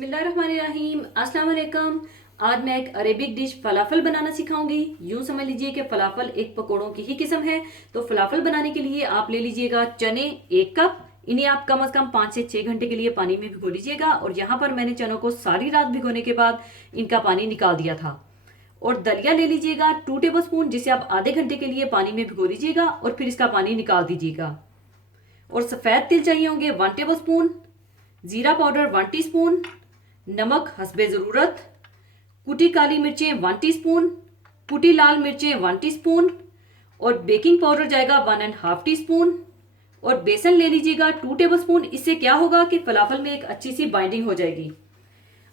बिस्मिल्लाहिर्रहमानिर्रहीम। अस्सलाम वालेकुम। आज मैं एक अरेबिक डिश फलाफल बनाना सिखाऊंगी। यूं समझ लीजिए कि फलाफल एक पकोड़ों की ही किस्म है। तो फलाफल बनाने के लिए आप ले लीजिएगा चने 1 कप। इन्हें आप कम से कम 5 से 6 घंटे के लिए पानी में भिगो लीजिएगा। और यहाँ पर मैंने चनों को सारी रात भिगोने के बाद इनका पानी निकाल दिया था। और दलिया ले लीजिएगा 2 टेबल स्पून, जिसे आप आधे घंटे के लिए पानी में भिगो लीजिएगा और फिर इसका पानी निकाल दीजिएगा। और सफ़ेद तिल चाहिए होंगे 1 टेबल स्पून, जीरा पाउडर 1 टीस्पून, नमक हस्बे ज़रूरत, कुटी काली मिर्चें 1 टीस्पून, कुटी लाल मिर्चें 1 टीस्पून, और बेकिंग पाउडर जाएगा 1.5 टीस्पून। और बेसन ले लीजिएगा 2 टेबल स्पून। इससे क्या होगा कि फलाफल में एक अच्छी सी बाइंडिंग हो जाएगी।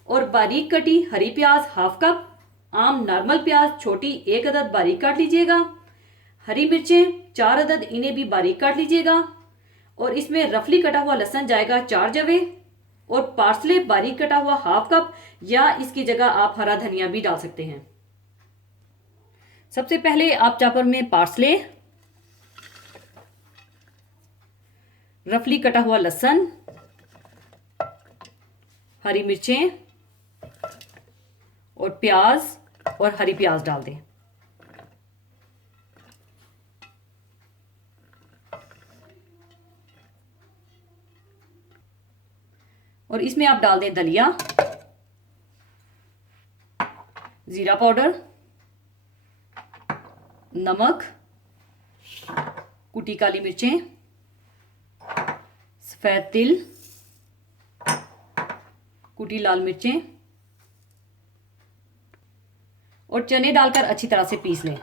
और बारीक कटी हरी प्याज 1/2 कप, आम नॉर्मल प्याज छोटी 1 अदद बारीक काट लीजिएगा। हरी मिर्चें 4 अदद, इन्हें भी बारीक काट लीजिएगा। और इसमें रफली कटा हुआ लहसुन जाएगा 4 जवे। और पार्सले बारीक कटा हुआ 1/2 कप, या इसकी जगह आप हरा धनिया भी डाल सकते हैं। सबसे पहले आप चॉपर में पार्सले, रफली कटा हुआ लहसुन, हरी मिर्चें और प्याज और हरी प्याज डाल दें। और इसमें आप डाल दें दलिया, जीरा पाउडर, नमक, कुटी काली मिर्चें, सफ़ेद तिल, कुटी लाल मिर्चें, और चने डालकर अच्छी तरह से पीस लें।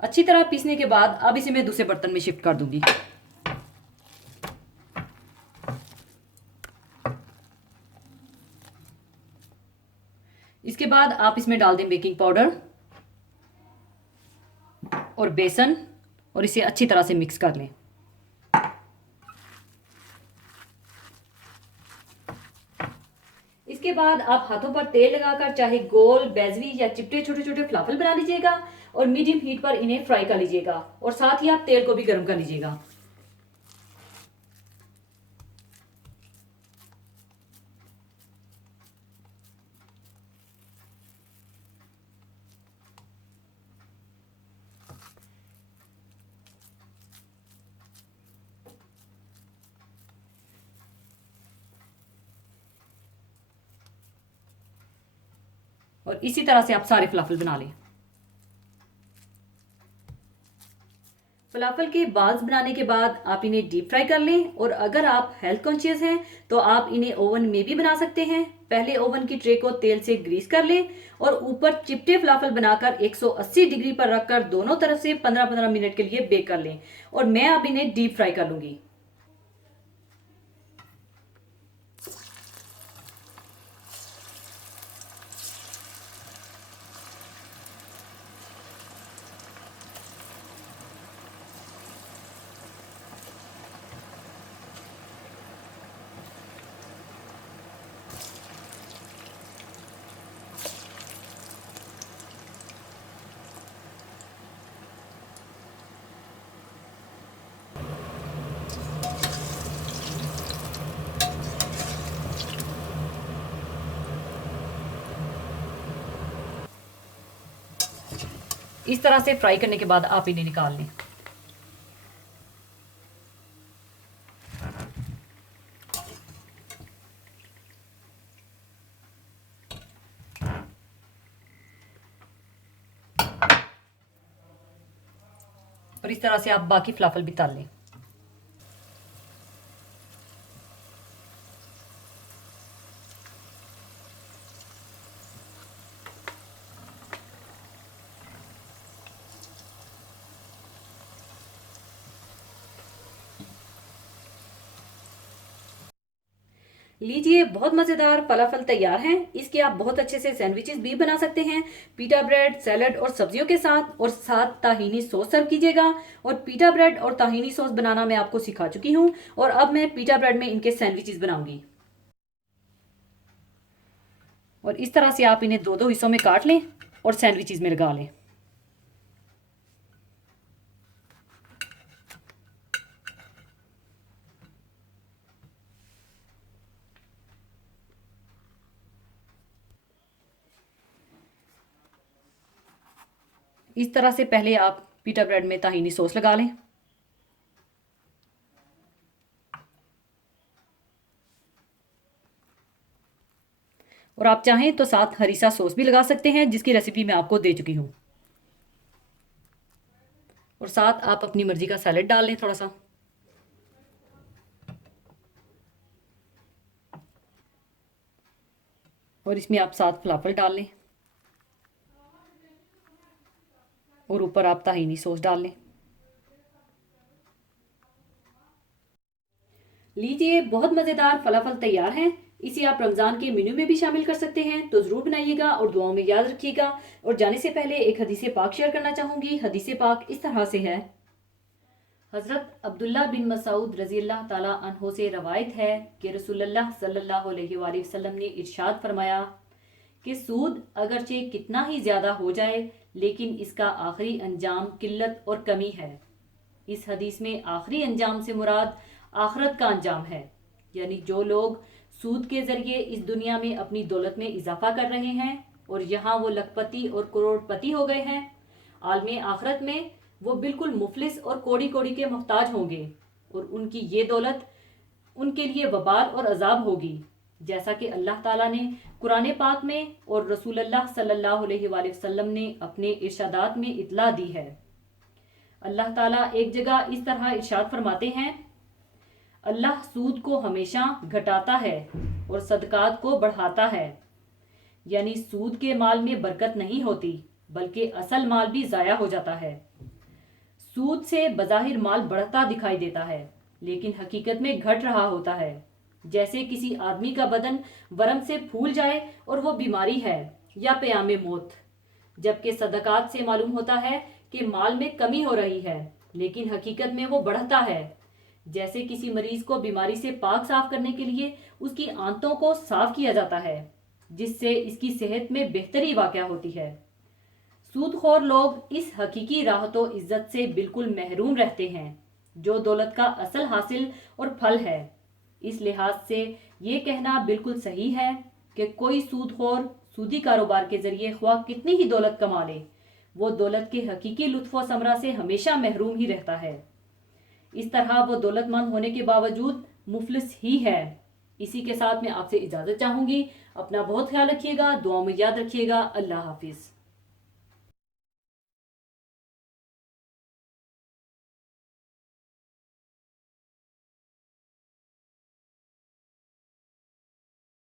अच्छी तरह पीसने के बाद अब इसे मैं दूसरे बर्तन में शिफ्ट कर दूंगी। इसके बाद आप इसमें डाल दें बेकिंग पाउडर और बेसन, और इसे अच्छी तरह से मिक्स कर लें। इसके बाद आप हाथों पर तेल लगाकर चाहे गोल, बेजवी या चिपटे छोटे छोटे फलाफल बना लीजिएगा। और मीडियम हीट पर इन्हें फ्राई कर लीजिएगा। और साथ ही आप तेल को भी गर्म कर लीजिएगा। और इसी तरह से आप सारे फलाफल बना लें। फलाफल के बाल्स बनाने के बाद आप इन्हें डीप फ्राई कर लें। और अगर आप हेल्थ कॉन्शियस हैं तो आप इन्हें ओवन में भी बना सकते हैं। पहले ओवन की ट्रे को तेल से ग्रीस कर लें और ऊपर चिपटे फलाफल बनाकर 180 डिग्री पर रखकर दोनों तरफ से 15-15 मिनट के लिए बेक कर लें। और मैं अब इन्हें डीप फ्राई कर लूंगी। इस तरह से फ्राई करने के बाद आप इन्हें निकाल लें। और इस तरह से आप बाकी फलाफल भी तल लें। लीजिए, बहुत मज़ेदार फलाफल तैयार हैं। इसके आप बहुत अच्छे से सैंडविचेस भी बना सकते हैं, पीटा ब्रेड, सैलड और सब्जियों के साथ, और साथ ताहीनी सॉस सर्व कीजिएगा। और पीटा ब्रेड और ताहीनी सॉस बनाना मैं आपको सिखा चुकी हूँ, और अब मैं पीटा ब्रेड में इनके सैंडविचेस बनाऊंगी। और इस तरह से आप इन्हें दो दो हिस्सों में काट लें और सैंडविचेस में लगा लें। इस तरह से पहले आप पीटा ब्रेड में ताहीनी सॉस लगा लें। और आप चाहें तो साथ हरीसा सॉस भी लगा सकते हैं, जिसकी रेसिपी मैं आपको दे चुकी हूँ। और साथ आप अपनी मर्जी का सैलेड डाल लें थोड़ा सा। और इसमें आप साथ फलाफल डाल लें, और ऊपर आप ताहीनी सॉस डाल लें। लीजिए, बहुत मज़ेदार फलाफल तैयार हैं। इसे आप रमज़ान के मेन्यू में भी शामिल कर सकते हैं, तो ज़रूर बनाइएगा और दुआओं में याद रखिएगा। और जाने से पहले एक हदीस पाक शेयर करना चाहूँगी। हदीस पाक इस तरह से है। हज़रत अब्दुल्ला बिन मसूद रज़ी अल्लाह ताला अन्हो से रवायत है कि रसूलुल्लाह सल्लल्लाहु अलैहि वसल्लम ने इरशाद फरमाया कि सूद अगरचे कितना ही ज़्यादा हो जाए, लेकिन इसका आखिरी अंजाम किल्लत और कमी है। इस हदीस में आखिरी अंजाम से मुराद आखिरत का अंजाम है, यानी जो लोग सूद के ज़रिए इस दुनिया में अपनी दौलत में इजाफा कर रहे हैं और यहाँ वो लखपति और करोड़पति हो गए हैं, आलमे आखिरत में वो बिल्कुल मुफलिस और कोड़ी कोड़ी के मोहताज होंगे, और उनकी ये दौलत उनके लिए वबाल और अजाब होगी। जैसा कि अल्लाह ताला ने कुरान पाक में और रसूलुल्लाह सल्लल्लाहु अलैहि वसल्लम ने अपने इरशादात में इतला दी है। अल्लाह ताला एक जगह इस तरह इरशाद फरमाते हैं, अल्लाह सूद को हमेशा घटाता है और सदकात को बढ़ाता है। यानी सूद के माल में बरकत नहीं होती, बल्कि असल माल भी ज़ाया हो जाता है। सूद से बज़ाहिर माल बढ़ता दिखाई देता है, लेकिन हकीकत में घट रहा होता है। जैसे किसी आदमी का बदन वर्म से फूल जाए और वो बीमारी है या क़याम मौत, जबकि सदकात से मालूम होता है कि माल में कमी हो रही है, लेकिन हकीकत में वो बढ़ता है। जैसे किसी मरीज को बीमारी से पाक साफ करने के लिए उसकी आंतों को साफ किया जाता है, जिससे इसकी सेहत में बेहतरी वाक़या होती है। सूदखोर लोग इस हकीकी राहत व इज्जत से बिल्कुल महरूम रहते हैं, जो दौलत का असल हासिल और फल है। इस लिहाज से ये कहना बिल्कुल सही है कि कोई सूदखोर सूदी कारोबार के जरिए ख्वाह कितनी ही दौलत कमा ले, वो दौलत के हकीकी लुत्फ़ व समरा से हमेशा महरूम ही रहता है। इस तरह वो दौलतमंद होने के बावजूद मुफलिस ही है। इसी के साथ मैं आपसे इजाज़त चाहूँगी। अपना बहुत ख्याल रखिएगा, दुआओं में याद रखिएगा। अल्लाह हाफिज़।